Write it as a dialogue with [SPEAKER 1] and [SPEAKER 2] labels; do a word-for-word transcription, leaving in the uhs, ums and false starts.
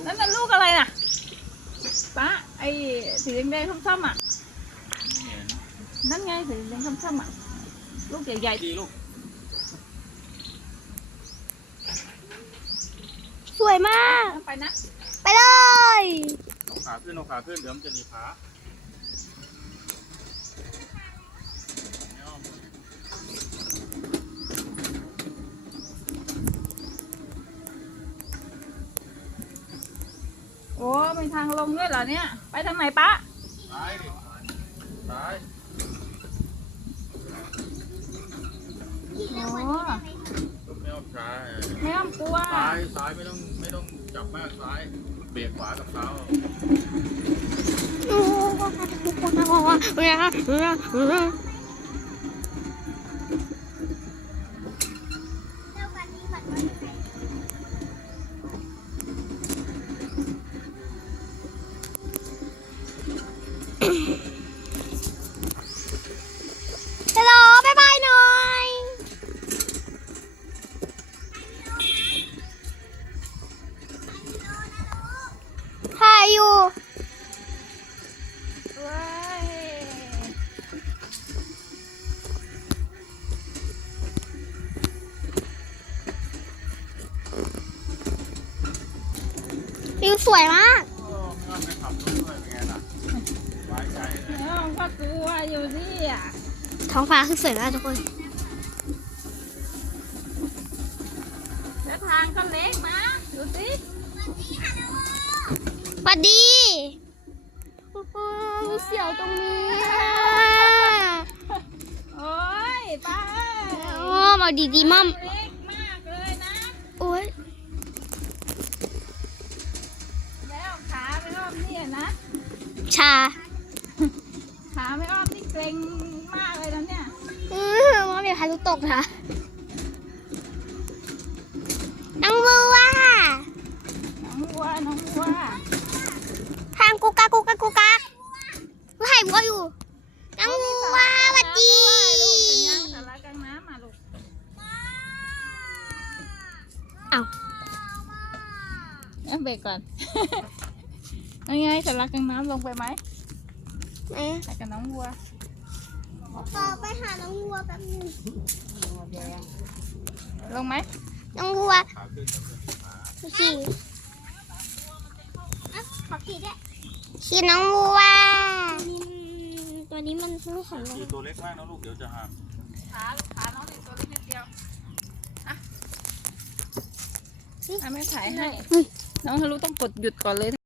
[SPEAKER 1] นั่นน่ะลูกอะไรน่ะป้าไอ้สีแดงๆส้มๆอ่ะนั่นไงสีแดงๆส้มๆอ่ะลูกใหญ่ๆดีลูก
[SPEAKER 2] สวยมาก
[SPEAKER 1] ไปนะ
[SPEAKER 2] ไปเลย
[SPEAKER 3] เอาขาขึ้นเอาขาขึ้นเดี๋ยวมันจะหนีบขา
[SPEAKER 1] โอ้มีทางลงด้วยเหรอเนี่ยไปทางไหนป้า
[SPEAKER 3] ซ้ายดิซ้าย
[SPEAKER 1] โอ้
[SPEAKER 3] ไม่อ้อมซ้าย
[SPEAKER 1] ไม่อ้อมกลัว
[SPEAKER 3] ซ้ายซ้ายไม่ต้องไม่ต้องจับมากซ้ายเบรกขวากับเท้า
[SPEAKER 2] โอ้ฮัลโหลบ๊ายบายหน่อยถ่ายอยู่วิวสวยมาก
[SPEAKER 3] ไม่ต้องไปขับรถด้วยเป็นไงล่ะสบายใจเลย
[SPEAKER 1] น้องก็กลัวอยู่ที่อ่ะ
[SPEAKER 2] ท้องฟ้าคือสวยมากทุกคน
[SPEAKER 1] แล้วทางก็เล็กนะดูสิ
[SPEAKER 2] สวัสดีมีเสียวตรงนี้
[SPEAKER 1] โอ้ยป้า
[SPEAKER 2] โอ้มาดีดีมั่ม
[SPEAKER 1] เล็กมากเลยนะ
[SPEAKER 2] โอ้ย
[SPEAKER 1] แล้วขาไม่อ้อมเนี่ยนะ
[SPEAKER 2] ชา
[SPEAKER 1] ขาไม่อ้อมนี่เกร็งมากเลยนะเนี่ย
[SPEAKER 2] อือว่ามีพายุตกนะน้องวัว
[SPEAKER 1] น้องวัวน้องวัว
[SPEAKER 2] ทางกุกกักกุกกักกุกกักถ่ายวัวอยู่น้องวัวสวัสดี
[SPEAKER 1] สาระกลางน้ำมาลูก
[SPEAKER 2] เอ้า
[SPEAKER 1] เบรกก่อนยังไงสาระกลางน้ำลงไปไหม
[SPEAKER 2] ไหน
[SPEAKER 1] ไปกับน้องวัว
[SPEAKER 2] ต่อไปหาน้องวัวแป๊บนึง
[SPEAKER 1] ลงไหม
[SPEAKER 2] น้องวัวขี่ขอขี่ด้วยขี่น้องวัวตัวนี้มันไม่แข็งแรง
[SPEAKER 3] ตัวเล็กมากนะลูกเดี๋ยวจะหัก
[SPEAKER 1] ขาขาน้องตัวเล็กนิดเดียวอ่ะอ่ะไม่ถ่ายให้น้องทะลุต้องกดหยุดก่อนเลย